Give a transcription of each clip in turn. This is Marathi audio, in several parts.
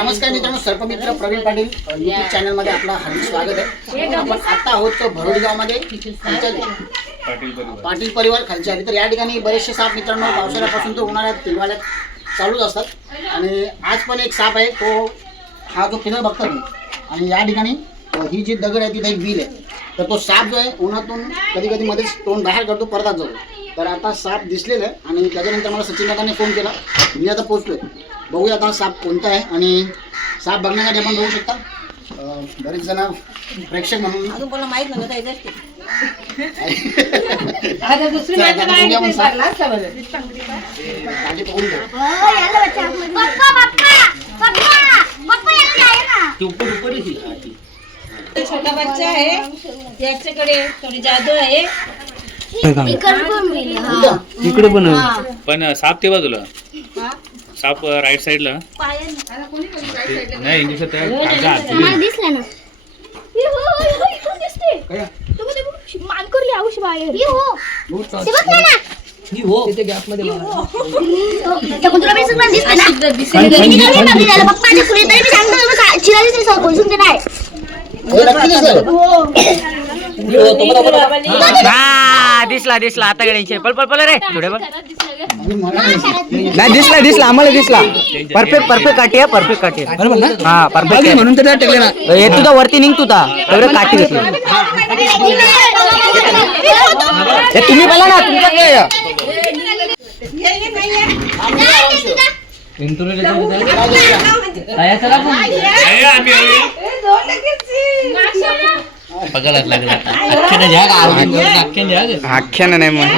नमस्कार मित्रांनो सर्पमित्र प्रवीण पाटील युट्यूब चॅनलमध्ये आपलं हार्दिक स्वागत आहे. आपण आता आहोत भरोडी गावमध्ये पाटील परिवार खालच्या. आली तर या ठिकाणी बरेचसे साप मित्रांनो पावसाळ्यापासून तर उन्हाळ्यात हिवाळ्यात चालूच असतात. आणि आज पण एक साप आहे तो हा जो पिलर बघतो आणि या ठिकाणी ही जी दगड आहे तिथे एक बिल आहे. तर तो साप जो आहे उन्हातून कधी कधी मध्येच तोंड बाहेर करतो परतात जातो तर आता साप दिसलेला आहे आणि त्याच्यानंतर मला सचिन दादाने फोन केला. मी आता पोचलोय बघूया आता साप कोणता आहे आणि साप बघण्यासाठी आपण बघू शकता अ, बरेच जण प्रेक्षक म्हणून अजून कोणाला माहीत नव्हतं. आता दुसरी चला, असता बरं. पकडून. ते छोटा बच्चा आहे त्याच्याकडे थोडी जादू आहे. इकडे पण. हा. पण साप ते बाजूला हा. साप राईट साईडला नाही इंग्लिशात त्या खालच्या आतमध्ये. अशी दिसेल हे नक्की दिसेल. हा. दिसला दिसला. आता टेन्शन? पल पल पल रे. थोडे मला नाही. दिसला दिसला. आम्हाला दिसला. परफेक्ट परफेक्ट काठी आहे परफेक्ट काठी आहे. हा परफेक्ट म्हणून तर टेकले ना. हे तुझा वरती निघ तुझा सगळं काठी घेतली हे तुम्ही बोला ना तुमचं काय आहे? आम्ही आख्यानं नाही मग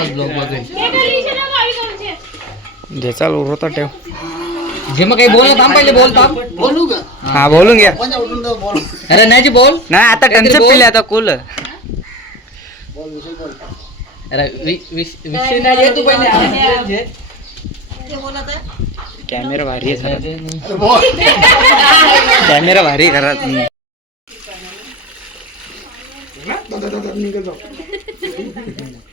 जे चाल होता ठेव. जे मग काही बोल थांब पहिले बोल थांब. बोलू का? हा बोलून घ्या अरे नाही बोल. नाही आता टंच पिले आता कोल बोल विषय बोल. विषय नाही तू पहिले. ते बोलत आहे. कॅमेरा भारी आहे अरे कॅमेरा भारी आहे घरात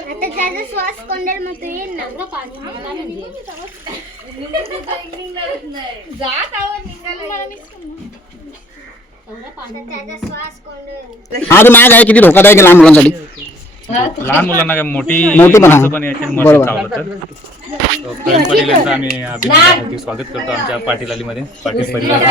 आता त्याचा श्वास कोंडल मग येईल ना. आता त्याचा श्वास कोंडल हा आहे किती धोकादायक आहे लहान मुलांसाठी? लहान मुलांना काय मोठी मोठी पण आहे. माणसं पण याच्यात मध्ये बरोबर. चावलं तर. प्रवीण पाटील यांचं आम्ही अभिनंदन स्वागत करतो आमच्या पाटील आलीमध्ये पाटील. परिवार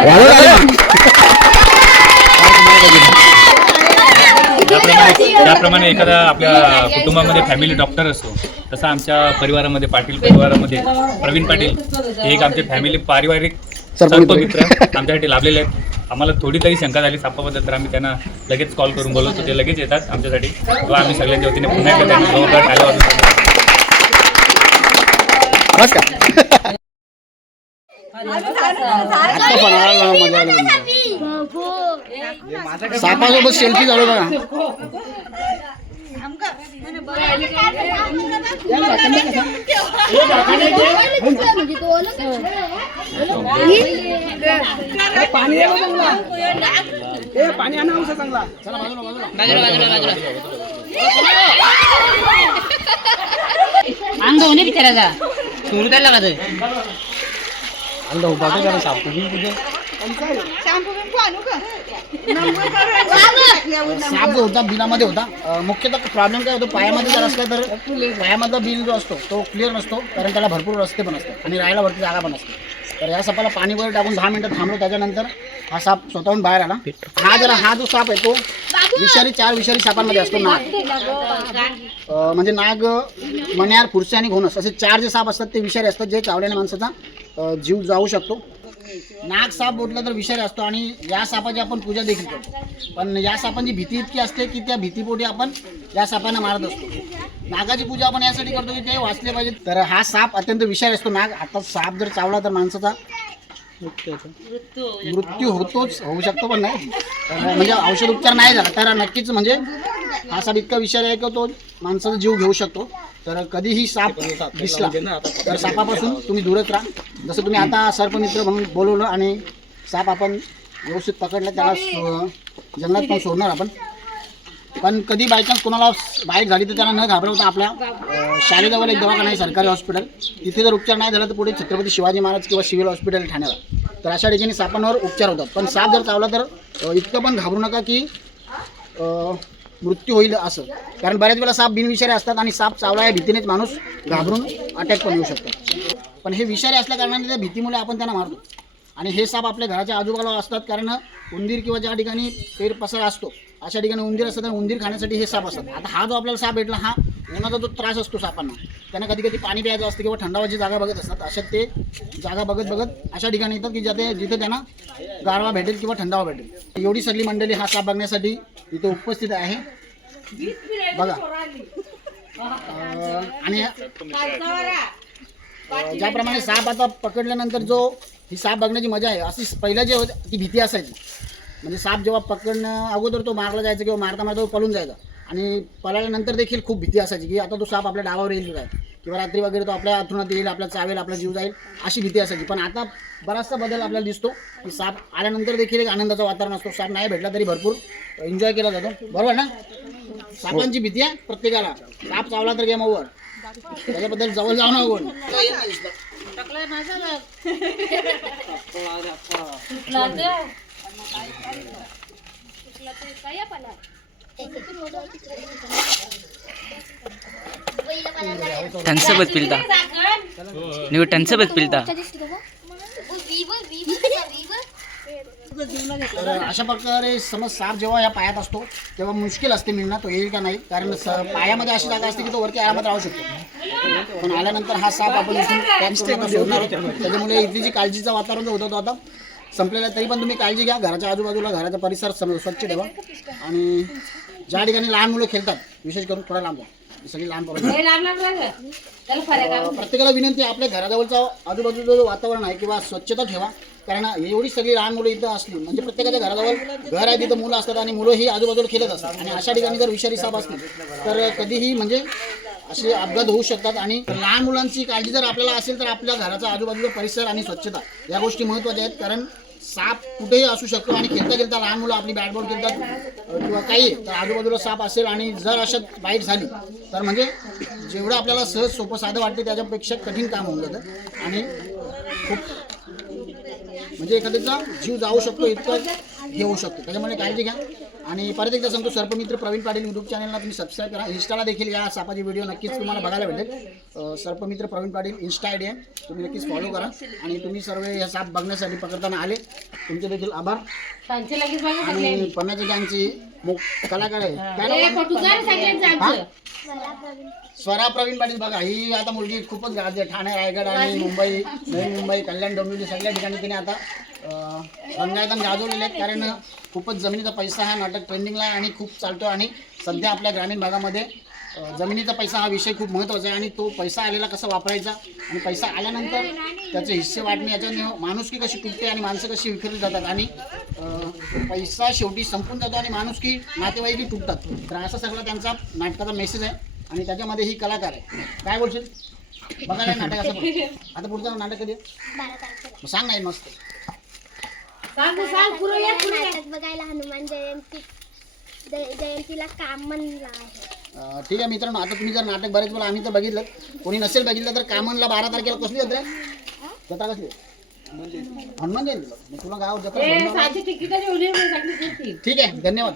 त्याप्रमाणे त्याप्रमाणे एखादा आपल्या कुटुंबामध्ये फॅमिली डॉक्टर असतो तसं आमच्या परिवारामध्ये पाटील परिवारामध्ये प्रवीण पाटील हे एक आमचे फॅमिली पारिवारिक सर्पमित्र. सर्पमित्र आमच्यासाठी लाभलेले आहेत. आम्हाला थोडी तरी शंका झाली सापाबद्दल तर आम्ही त्यांना लगेच कॉल करून बोलवतो ते लगेच येतात आमच्यासाठी. तेव्हा आम्ही सगळ्यांच्या वतीने पुन्हा एकदा त्यांना जोरदार टाळ्या वाजवतो. नमस्कार आता पण आला मजा आली म्हणजे. सापासोबत सेल्फी झालो बघा अंग होणे बिचाराचा सुरू त्याला का? साप जो होता बिलामध्ये होता. अं, मुख्यतः प्रॉब्लेम काय होतो? पायामध्ये जर असला तर पायामधला बिल जो असतो तो क्लिअर नसतो कारण त्याला भरपूर रस्ते पण असतात आणि राहायला वरती जागा पण असते. तर या सापाला पाणी वगैरे टाकून दहा मिनिटं थांबलो त्याच्यानंतर हा साप स्वतःहून बाहेर आला. हा जरा हा जो साप आहे तो विषारी चार विषारी सापांमध्ये असतो नाग. म्हणजे नाग मण्यार पुरसे आणि घोणस असे चार जे साप असतात ते विषारी असतात जे चावल्याने माणसाचा जीव जाऊ शकतो. नाग साप बोलला तर विषारी असतो आणि या सापाची आपण पूजा देखील करतो. पण या सापांची भीती इतकी असते की त्या भीतीपोटी आपण या सापांना मारत असतो. नागाची पूजा आपण यासाठी करतो की ते वाचले पाहिजेत. तर हा साप अत्यंत विषारी असतो नाग. आता साप जर चावला तर माणसाचा मृत्यू होतोच होऊ शकतो पण नाही. म्हणजे औषध उपचार नाही झाला. तर नक्कीच म्हणजे हा साप इतका विषारी आहे की तो? माणसाचा जीव घेऊ शकतो. तर कधीही साप दिसला तर सापापासून तुम्ही दूरच राहा. जसं तुम्ही आता सर्पमित्र म्हणून बोलवलं आणि साप आपण व्यवस्थित पकडलं त्याला जंगलात पण सोडणार आपण. पण कधी बायचान्स कोणाला बाईक झाली तर त्याला न घाबरवता आपल्या शाळेजवळ एक दवाखाना आहे सरकारी हॉस्पिटल तिथे जर उपचार नाही झाला तर पुढे छत्रपती शिवाजी महाराज किंवा सिव्हिल हॉस्पिटल ठाण्याला तर अशा ठिकाणी सापांवर उपचार होतात. पण साप जर चावला तर इतकं पण घाबरू नका की मृत्यू होईल असं. कारण बऱ्याच वेळा साप बिनविषारी असतात आणि साप चावला या भीतीनेच माणूस घाबरून अटॅक पण येऊ शकतो. पण हे विषारी असल्या कारणाने त्या भीतीमुळे आपण त्यांना मारतो. आणि हे साप आपल्या घराच्या आजूबाजूला असतात कारण उंदीर किंवा ज्या ठिकाणी पेर पसरा असतो अशा ठिकाणी उंदीर असतात आणि उंदीर खाण्यासाठी हे साप असतात. आता हा जो आपल्याला साप भेटला हा उन्हाचा जो त्रास असतो सापांना त्यांना कधी कधी पाणी प्यायचं असतं किंवा थंडावाची जागा बघत असतात. अशा ते जागा बघत बघत अशा ठिकाणी येतात की ते जिथे त्यांना गारवा भेटेल किंवा थंडावा भेटेल. एवढी सगळी मंडळी हा साप बघण्यासाठी इथे उपस्थित आहे. बघा. आणि ज्याप्रमाणे साप आता पकडल्यानंतर जो ही साप बघण्याची मजा आहे अशी पहिला जे होती ती भीती असायची. म्हणजे साप जेव्हा पकडणं अगोदर तो मारला जायचा किंवा मारता मारता तो पळून जायचा. आणि पळाल्यानंतर देखील खूप भीती असायची की आता तो साप आपल्या डावावर येईल काय किंवा रात्री वगैरे तो आपल्या अथुणात येईल आपल्या चावेल आपला जीव जाईल अशी भीती असायची. पण आता बराचसा बदल आपल्याला दिसतो की साप आल्यानंतर देखील एक आनंदाचं वातावरण असतो. साप नाही भेटला तरी भरपूर एन्जॉय केला जातो. बरोबर ना? सापांची भीती आहे प्रत्येकाला. साप चावला तर गेम ओव्हर त्याच्याबद्दल जवळ जाऊ नका. कोण टनसबत पिलता ನೀವು टनसबत पिलता अशा प्रकारे समज साप जेव्हा या पायात असतो तेव्हा मुश्किल असते मिळणं तो येईल का नाही? कारण पायामध्ये अशी जागा असते की तो वरती आरामात राहू शकतो. पण आल्यानंतर हा साप आपण त्याच्यामुळे इथे जी काळजीचं वातावरण होतं संपलेला. तरी पण तुम्ही काळजी घ्या. घराच्या आजूबाजूला घराचा परिसर सम- स्वच्छ ठेवा. आणि ज्या ठिकाणी लहान मुलं खेळतात विशेष करून थोडा लांब जा सगळी लहान पोरं लांब. प्रत्येकाला विनंती आहे आपल्या घराजवळचा आजूबाजूचं जो वातावरण आहे किंवा स्वच्छता ठेवा. कारण एवढी सगळी लहान मुलं इथं असली म्हणजे प्रत्येकाच्या घराजवळ घर आहे तिथं मुलं असतात आणि मुलं ही आजूबाजूला खेळत असतात. आणि अशा ठिकाणी जर विषारी साप असतील तर कधीही म्हणजे असे अपघात होऊ शकतात आणि लहान मुलांची काळजी जर आपल्याला असेल तर आपल्या घराचा आजूबाजूचा परिसर आणि स्वच्छता या गोष्टी महत्त्वाच्या आहेत. कारण साप कुठेही असू शकतो आणि खेळता खेळता लहान मुलं आपली बॅट बॉल खेळतात किंवा काही तर आजूबाजूला साप असेल आणि जर अशा वाईट झाली तर म्हणजे जेवढं आपल्याला सहज सोपं साधं वाटते त्याच्यापेक्षा कठीण काम होऊन जातं. आणि खूप म्हणजे एखाद्याचा जीव जाऊ शकतो इतकं हे होऊ शकतो. त्याच्यामुळे काळजी घ्या. आणि परत एकदा सांगतो सर्पमित्र प्रवीण पाटील युट्यूब चॅनलला तुम्ही सबस्क्राईब करा. इंस्टाला देखील या सापाचे व्हिडिओ नक्कीच तुम्हाला बघायला भेटेल. सर्पमित्र प्रवीण पाटील इंस्टा आय आहे. तुम्ही नक्कीच फॉलो करा. आणि तुम्ही सर्व या साप बघण्यासाठी पकडताना आले. तुमचे देखील आभार. आणि पन्नाच्या गँगची कलाकार आहे काय नाव हे? आहे? स्वरा प्रवीण पाटील बघा ही आता मुलगी खूपच गाजते. ठाणे रायगड आणि मुंबई नवी मुंबई कल्याण डोंबिवली सगळ्या ठिकाणी तिने आता अं, रंगायतन गाजवलेले आहेत कारण खूपच जमिनीचा पैसा हा नाटक ट्रेंडिंगला आहे आणि खूप चालतो. आणि सध्या आपल्या ग्रामीण भागामध्ये जमिनीचा पैसा हा विषय खूप महत्त्वाचा आहे आणि तो पैसा आलेला कसा वापरायचा आणि पैसा आल्यानंतर त्याचे हिस्से वाटणे याच्याने माणुसकी कशी तुटते आणि माणसं कशी विखरली जातात आणि पैसा शेवटी संपून जातो आणि माणुसकी नातेवाईकही तुटतात तर असा सगळा त्यांचा नाटकाचा मेसेज आहे आणि त्याच्यामध्ये ही कलाकार आहे काय बोलशील बघायला नाटक असं पण. आता पुढचं नाटक कधी आहे? मग सांग नाही मस्त सांग सांग पुरं ये पुरं ये. नाटक बघायला हनुमान जयंती जय- जयंतीला काम म्हणला आहे ठीक आहे मित्रांनो आता तुम्ही जर नाटक बरेच वेळा आम्ही तर बघितलं कोणी नसेल बघितलं तर कामनला बारा तारखेला कसली जत्रा? जत्रा कसली? हनुमान जयंती तुला गाव जत्रा. ठीक आहे धन्यवाद